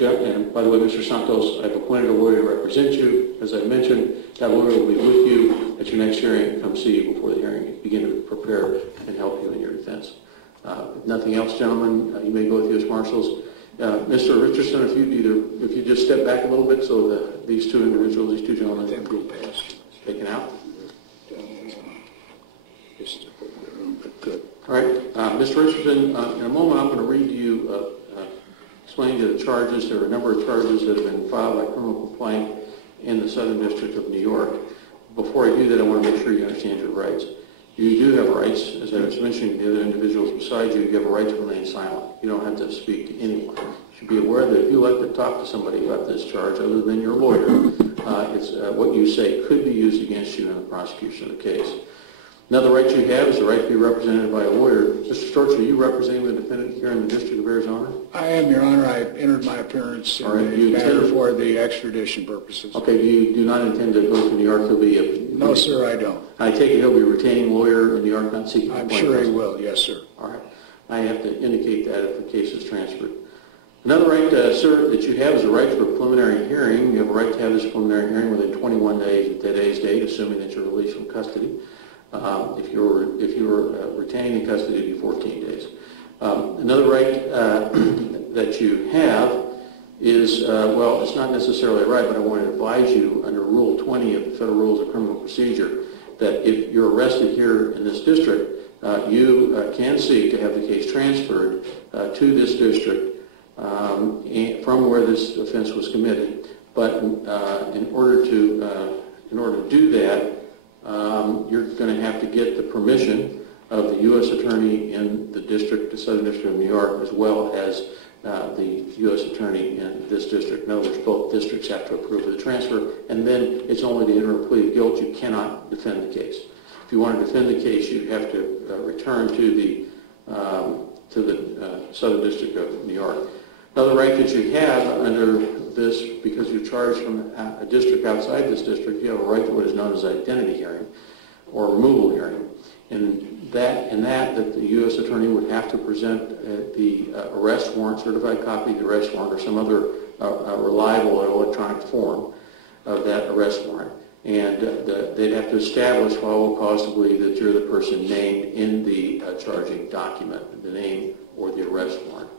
And by the way, Mr. Santos, I've appointed a lawyer to represent you. As I mentioned, that lawyer will be with you at your next hearing and come see you before the hearing, begin to prepare and help you in your defense. If nothing else, gentlemen, you may go with U.S. Marshals. Mr. Richardson, if you just step back a little bit so that these two individuals, these two gentlemen, can be taken out. Good. All right, Mr. Richardson, in a moment I'm going to read to you, explain to the charges. There are a number of charges that have been filed by criminal complaint in the Southern District of New York. Before I do that, I want to make sure you understand your rights. You do have rights. As I was mentioning to the other individuals beside you, you have a right to remain silent. You don't have to speak to anyone. You should be aware that if you like to talk to somebody about this charge, other than your lawyer, what you say could be used against you in the prosecution of the case. Another right you have is the right to be represented by a lawyer. Mr. Storch, are you representing the defendant here in the District of Arizona? I am, Your Honor. I entered my appearance in the matter for the extradition purposes. Okay, you do not intend to go to New York? No, sir, I don't. I take it he'll be retaining lawyer in New York, not seeking I'm sure he will, yes, sir. All right. I have to indicate that if the case is transferred. Another right, sir, that you have is a right to a preliminary hearing. You have a right to have this preliminary hearing within 21 days of today's date, assuming that you're released from custody. If you're retained in custody, it'd be 14 days. Another right that you have is, well, it's not necessarily a right, but I want to advise you under Rule 20 of the Federal Rules of Criminal Procedure that if you're arrested here in this district, you can seek to have the case transferred to this district from where this offense was committed. But in order to do that, you're going to have to get the permission of the U.S. Attorney in the Southern District of New York, as well as the U.S. Attorney in this district. In other words, both districts have to approve of the transfer, and then it's only to enter a plea of guilt. You cannot defend the case. If you want to defend the case, you have to return to the Southern District of New York. Another right that you have under this, because you're charged from a district outside this district, you have a right to what is known as identity hearing or removal hearing. And that the U.S. Attorney would have to present the arrest warrant, certified copy of the arrest warrant, or some other reliable electronic form of that arrest warrant. And they'd have to establish probable cause to believe that you're the person named in the charging document, the name or the arrest warrant.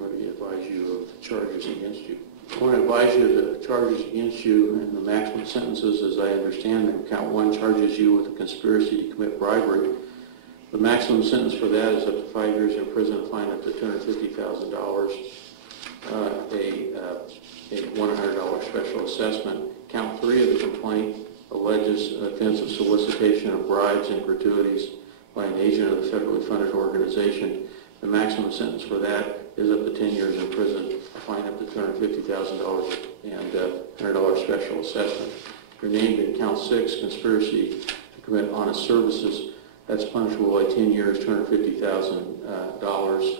Let me advise you of the charges against you. I want to advise you of the charges against you and the maximum sentences, as I understand them. Count 1 charges you with a conspiracy to commit bribery. The maximum sentence for that is up to 5 years in prison, a fine up to $250,000, a $100 special assessment. Count 3 of the complaint alleges an offense of solicitation of bribes and gratuities by an agent of the federally funded organization. The maximum sentence for that is up to 10 years in prison, a fine up to $250,000, and a $100 special assessment. If you're named in count 6, conspiracy to commit honest services, that's punishable by 10 years, $250,000,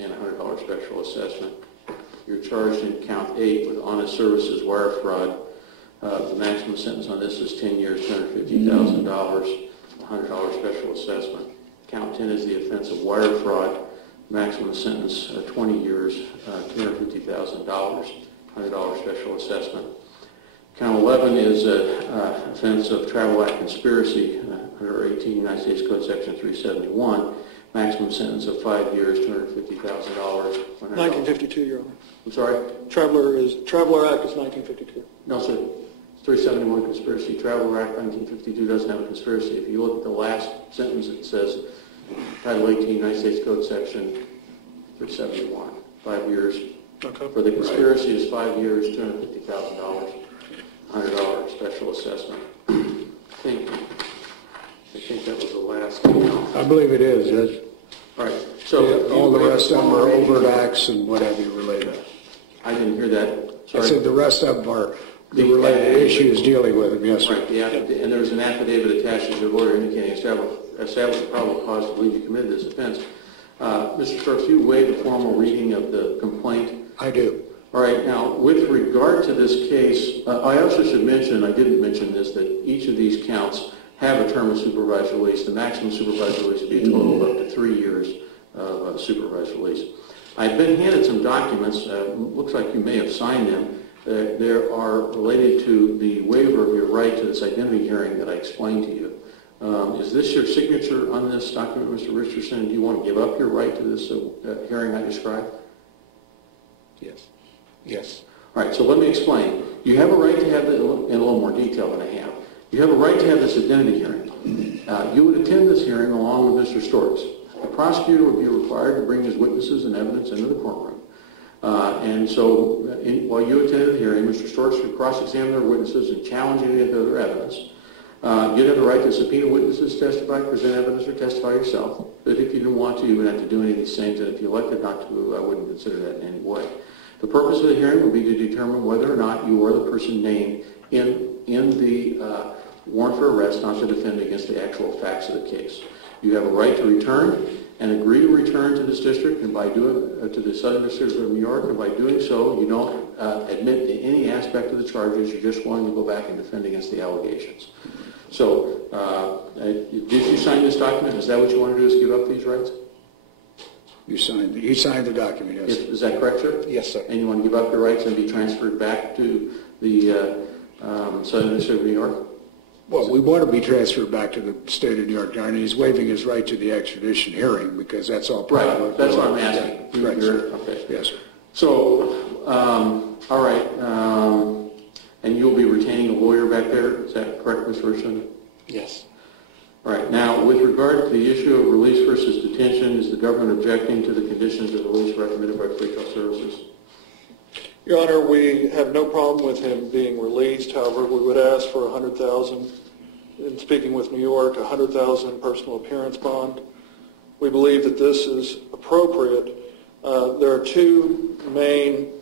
and a $100 special assessment. You're charged in count 8 with honest services wire fraud. The maximum sentence on this is 10 years, $250,000, a $100 special assessment. Count 10 is the offense of wire fraud. Maximum sentence 20 years, $250,000, $100 special assessment. Count 11 is an offense of travel act conspiracy under 18 United States Code Section 371. Maximum sentence of 5 years, $250,000. 1952, Your Honor. I'm sorry? Traveler Act is 1952. No, sir. 371 conspiracy. Traveler Act 1952 doesn't have a conspiracy. If you look at the last sentence, it says Title 18 United States Code Section 371. 5 years. Okay. For the conspiracy is 5 years, $250,000, $100 special assessment. I think that was the last count. I believe it is, Judge. All right. So all the rest of them are overt acts and whatever related. I didn't hear that. Sorry. I said the rest of them are the related issues dealing with them, yes, sir. Right. And there's an affidavit attached to the lawyer indicating establish a probable cause to believe you committed this offense. Mr. Sturks, you waived the formal reading of the complaint. I do. All right. Now, with regard to this case, I also should mention, I didn't mention this, that each of these counts have a term of supervised release. The maximum supervised release would be a total of up to 3 years of supervised release. I've been handed some documents. Looks like you may have signed them. They are related to the waiver of your right to this identity hearing that I explained to you. Is this your signature on this document, Mr. Richardson? Do you want to give up your right to this hearing I described? Yes. Yes. All right, so let me explain. You have a right to have it in a little more detail than I have. You have a right to have this identity hearing. You would attend this hearing along with Mr. Storks. The prosecutor would be required to bring his witnesses and evidence into the courtroom. And so while you attended the hearing, Mr. Storks would cross-examine their witnesses and challenge any of their evidence. You'd have the right to subpoena witnesses, testify, present evidence, or testify yourself. But if you didn't want to, you wouldn't have to do any of these things, and if you elected not to, I wouldn't consider that in any way. The purpose of the hearing would be to determine whether or not you are the person named in the warrant for arrest, not to defend against the actual facts of the case. You have a right to return and agree to return to this district and by doing to the Southern District of New York, and by doing so, you don't admit to any aspect of the charges. You're just willing to go back and defend against the allegations. So, did you sign this document? Is that what you want to do, is give up these rights? He signed the document, yes. Is that correct, sir? Yes, sir. And you want to give up your rights and be transferred back to the Southern District of New York? Well, we want to be transferred back to the state of New York, and he's waiving his right to the extradition hearing because that's all private. Right, that's what I'm asking. Yeah. Right, sir. Okay. Yes, sir. So, all right, and you'll be retaining a lawyer back there, is that correct, Mr. Richardson? Yes. All right, now, with regard to the issue of release versus detention, is the government objecting to the conditions of release recommended by pretrial services? Your Honor, we have no problem with him being released. However, we would ask for $100,000, in speaking with New York, $100,000 personal appearance bond. We believe that this is appropriate. There are two main,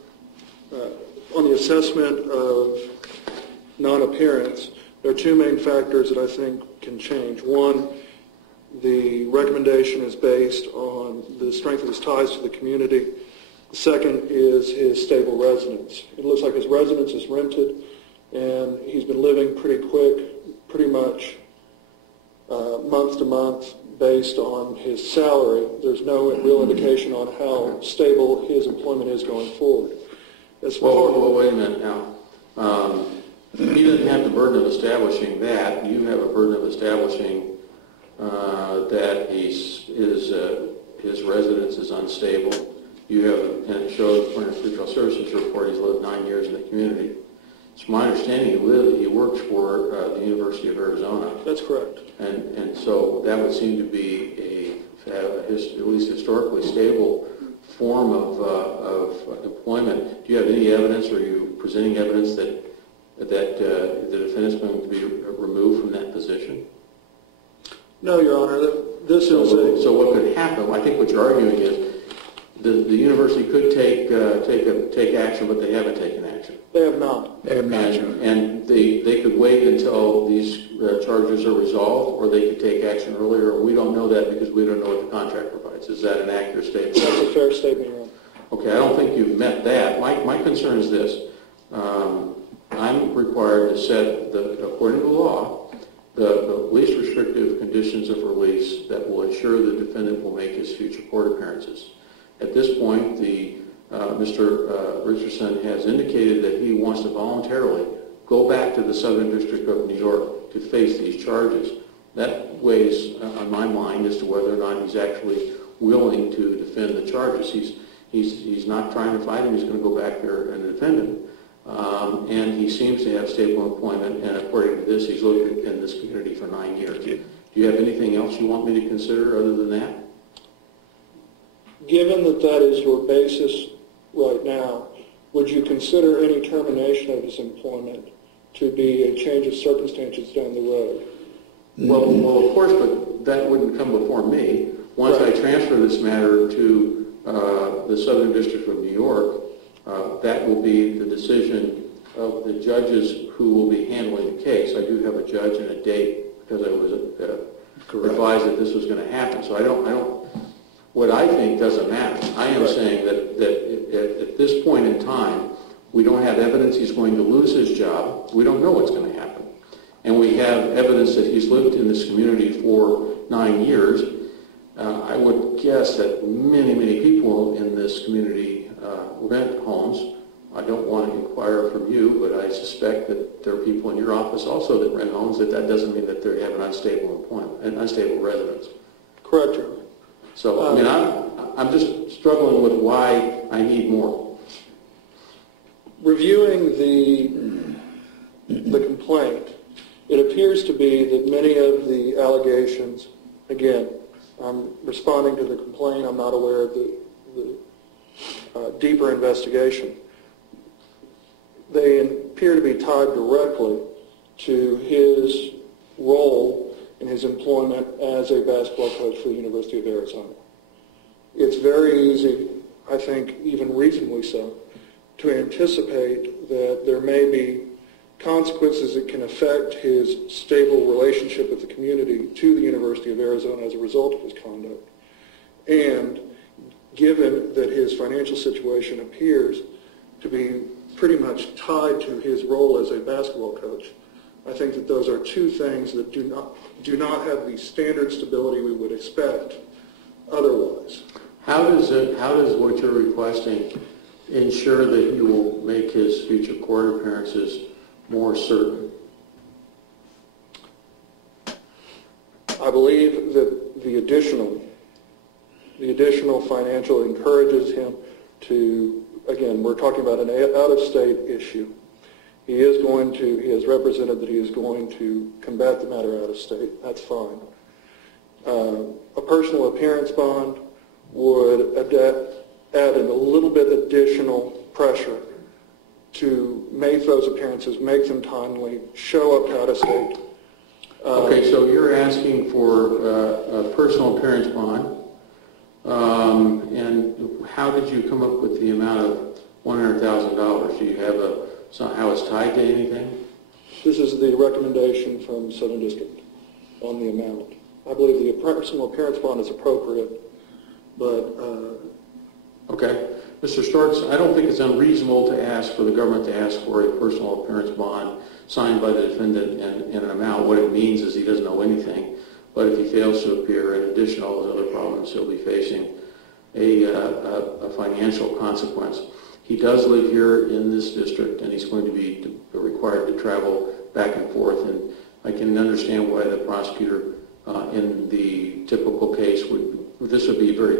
on the assessment of non-appearance, there are two main factors that I think can change. One, the recommendation is based on the strength of his ties to the community. The second is his stable residence. It looks like his residence is rented, and he's been living pretty much month to month based on his salary. There's no real indication on how stable his employment is going forward. Well, wait a minute now. He doesn't have the burden of establishing that. You have a burden of establishing that his residence is unstable. You have, and it shows from his pretrial services report, he's lived 9 years in the community. It's my understanding he works for the University of Arizona. That's correct. And so that would seem to be at least historically stable form of employment. Do you have any evidence, or are you presenting evidence that the defendant's going to be removed from that position? No, Your Honor. So what could happen? I think what you're arguing is the university could take action, but they haven't taken action. They have not. They have not. And they could wait until these charges are resolved, or they could take action earlier. We don't know that because we don't know what the contract provides. Is that an accurate statement? That's a fair statement, Your Honor. Okay, I don't think you've met that. My concern is this. I'm required to set, according to the law, the least restrictive conditions of release that will ensure the defendant will make his future court appearances. At this point, Mr. Richardson has indicated that he wants to voluntarily go back to the Southern District of New York to face these charges. That weighs on my mind as to whether or not he's actually willing to defend the charges. He's not trying to fight him. He's going to go back there and defend him. And he seems to have stable employment, and according to this, he's lived in this community for 9 years. Do you have anything else you want me to consider other than that? Given that that is your basis right now, would you consider any termination of his employment to be a change of circumstances down the road? Well, of course, but that wouldn't come before me. Once I transfer this matter to the Southern District of New York, that will be the decision of the judges who will be handling the case. I do have a judge and a date because I was advised that this was going to happen. So I don't. What I think doesn't matter. I am saying that at this point in time, we don't have evidence he's going to lose his job. We don't know what's going to happen. And we have evidence that he's lived in this community for 9 years. I would guess that many, many people in this community rent homes. I don't want to inquire from you, but I suspect that there are people in your office also that rent homes. That doesn't mean that they have an unstable residence. Correct, Your Honor. So, I mean, I'm just struggling with why I need more. Reviewing the complaint, it appears to be that many of the allegations, again, I'm responding to the complaint, I'm not aware of the deeper investigation. They appear to be tied directly to his role in his employment as a basketball coach for the University of Arizona. It's very easy, I think even reasonably so, to anticipate that there may be consequences that can affect his stable relationship with the community to the University of Arizona as a result of his conduct. And given that his financial situation appears to be pretty much tied to his role as a basketball coach, I think that those are two things that do not have the standard stability we would expect otherwise. How does what you're requesting ensure that you will make his future court appearances more certain? I believe that the additional financial encourages him to, again, we're talking about an out-of-state issue. He has represented that he is going to combat the matter out of state. That's fine. A personal appearance bond would add a little bit additional pressure to make those appearances, make them timely, show up out of state. Okay, so you're asking for a personal appearance bond, and how did you come up with the amount of $100,000? Do you have how it's tied to anything? This is the recommendation from Southern District on the amount. I believe the personal appearance bond is appropriate, but... Okay. Mr. Storks, I don't think it's unreasonable to ask for the government to ask for a personal appearance bond signed by the defendant in an amount. What it means is he doesn't know anything, but if he fails to appear, in addition to all those other problems, he'll be facing a financial consequence. He does live here in this district, and he's going to be required to travel back and forth, and I can understand why the prosecutor in the typical case this would be very,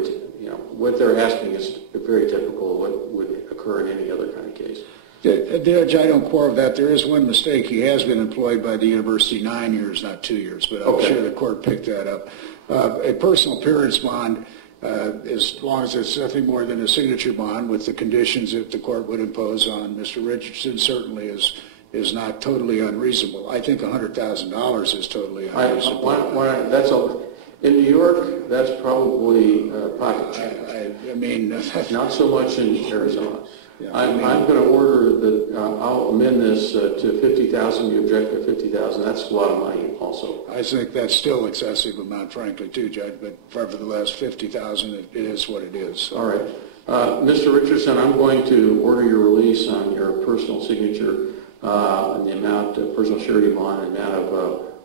what they're asking is very typical of what would occur in any other kind of case. Judge, I don't quarrel with that. There is one mistake. He has been employed by the university 9 years, not 2 years, but I'm sure the court picked that up. A personal appearance bond, as long as it's nothing more than a signature bond with the conditions that the court would impose on Mr. Richardson, certainly is not totally unreasonable. I think $100,000 is totally unreasonable. In New York, that's probably pocket change. I mean, not so much in Arizona. Yeah, I'm going to order that I'll amend this to $50,000. You object to $50,000. That's a lot of money, also. I think that's still excessive amount, frankly, too, Judge. But nevertheless, $50,000, it is what it is. All right, Mr. Richardson, I'm going to order your release on your personal signature and the amount of personal surety bond, an amount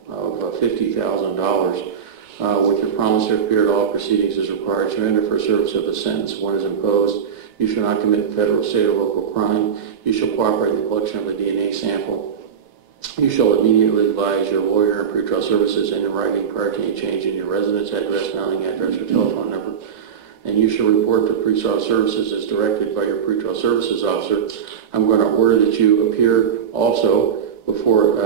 of $50,000. With your promise to appear at all proceedings as required, surrender for service of the sentence when is imposed. You shall not commit federal, state, or local crime. You shall cooperate in the collection of a DNA sample. You shall immediately advise your lawyer and pretrial services in writing prior to any change in your residence address, mailing address, or telephone number. And you shall report to pretrial services as directed by your pretrial services officer. I'm going to order that you appear also before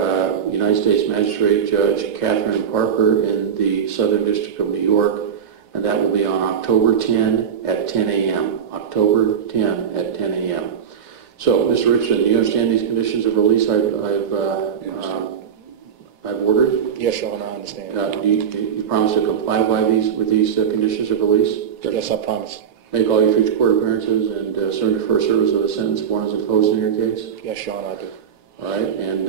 United States Magistrate Judge Catherine Parker in the Southern District of New York, and that will be on October 10 at 10 a.m. October 10 at 10 a.m. So, Mr. Richardson, do you understand these conditions of release I've ordered? Yes, Your Honor, I understand. Do you promise to comply with these conditions of release? Yes, I promise. Make all your future court appearances and surrender for service of the sentence if one is imposed in your case? Yes, Your Honor, I do. All right, and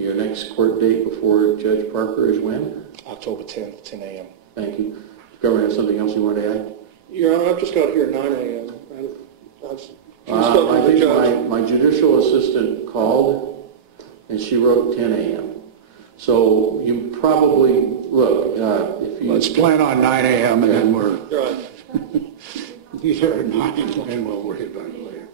your next court date before Judge Parker is when? October 10th, 10 a.m. Thank you. Governor, have something else you want to add? Your Honor, I've just got here at 9 a.m. I think my judicial assistant called, and she wrote 10 a.m. So you probably look, if you... Let's plan on 9 a.m. and then we're Right. either at 9 and we'll worry about it later.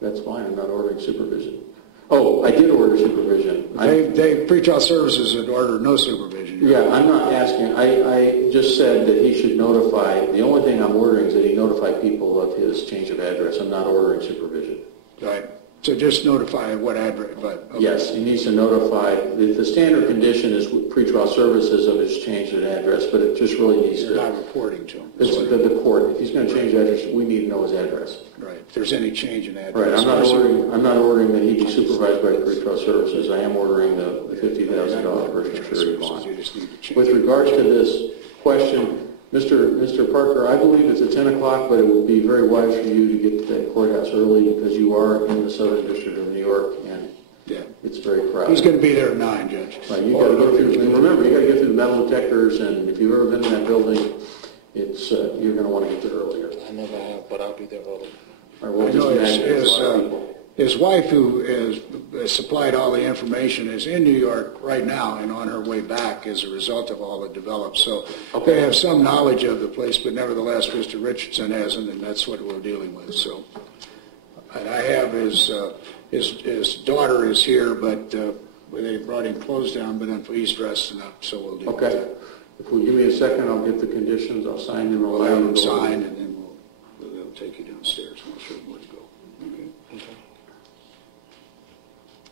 That's fine, I'm not ordering supervision. Oh, I did order supervision. Pretrial services would order no supervision. Yeah, I'm not asking, I just said that he should notify, the only thing I'm ordering is that he notify people of his change of address. I'm not ordering supervision. Right. So just notify what address, but... Okay. Yes, he needs to notify, the standard condition is pretrial services of his change of address, but it just really needs They're to... not reporting to him. It's the court, if he's going to change address, we need to know his address. Right. If there's any change in address. Right, I'm not ordering that he be supervised by pretrial services. I am ordering the $50,000 personal surety bond. You just need to change With it. regards to this question, Mr. Parker, I believe it's at 10 o'clock, but it would be very wise for you to get to that courthouse early because you are in the Southern District of New York and Yeah. it's very crowded. He's going to be there at 9, Judge. Right, you got to go through, and remember, you got to get through the metal detectors, and if you've ever been in that building, it's you're going to want to get there earlier. I never have, but I'll be there early. All right, well, I just know imagine there's a lot of people. his wife, who has supplied all the information, is in New York right now and on her way back as a result of all the developed. So they have some knowledge of the place, but nevertheless, Mr. Richardson hasn't, and that's what we're dealing with. So, and I have his daughter is here, but they brought him clothes down, but he's dressed up, so we'll deal with Okay. that. If you'll give me a second, I'll get the conditions, I'll sign them, We'll allow have them him to go. sign, and then they'll take you downstairs. We'll show you where to go. Okay.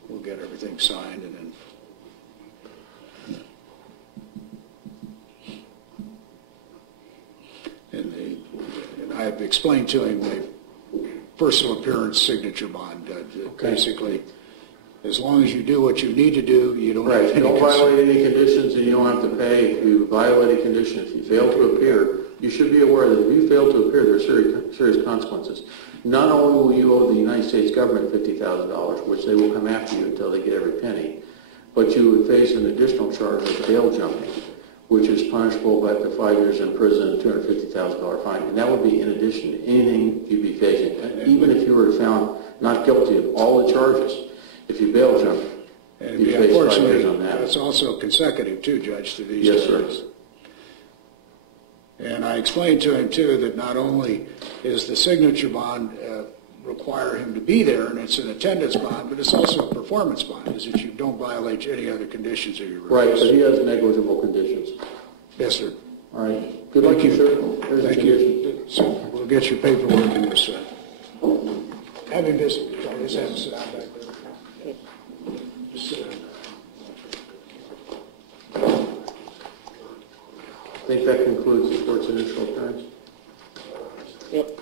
We'll get everything signed, and then. And I have explained to him the personal appearance signature bond. Basically, as long as you do what you need to do, you don't have Right, any don't concern. violate any conditions and you don't have to pay. If you violate a condition, if you fail to appear, you should be aware that if you fail to appear, there are serious consequences. Not only will you owe the United States government $50,000, which they will come after you until they get every penny, but you would face an additional charge of bail jumping, which is punishable by up to 5 years in prison and $250,000 fine. And that would be in addition to anything you'd be facing. And even if you were found not guilty of all the charges, if you bail jump, And you face 5 years unfortunately, on that. it's also consecutive, too, Judge, to these Yes, sir. charges. And I explained to him, too, that not only is the signature bond require him to be there, and it's an attendance bond, but it's also a performance bond, is that you don't violate any other conditions of your release. Right, but he has negligible conditions. Yes, sir. All right. Good luck to you, sir. Here's the Thank conditions. you. So we'll get your paperwork in this. Have him just have him sit down back there. Just sit down. I think that concludes the court's initial appearance. Yep.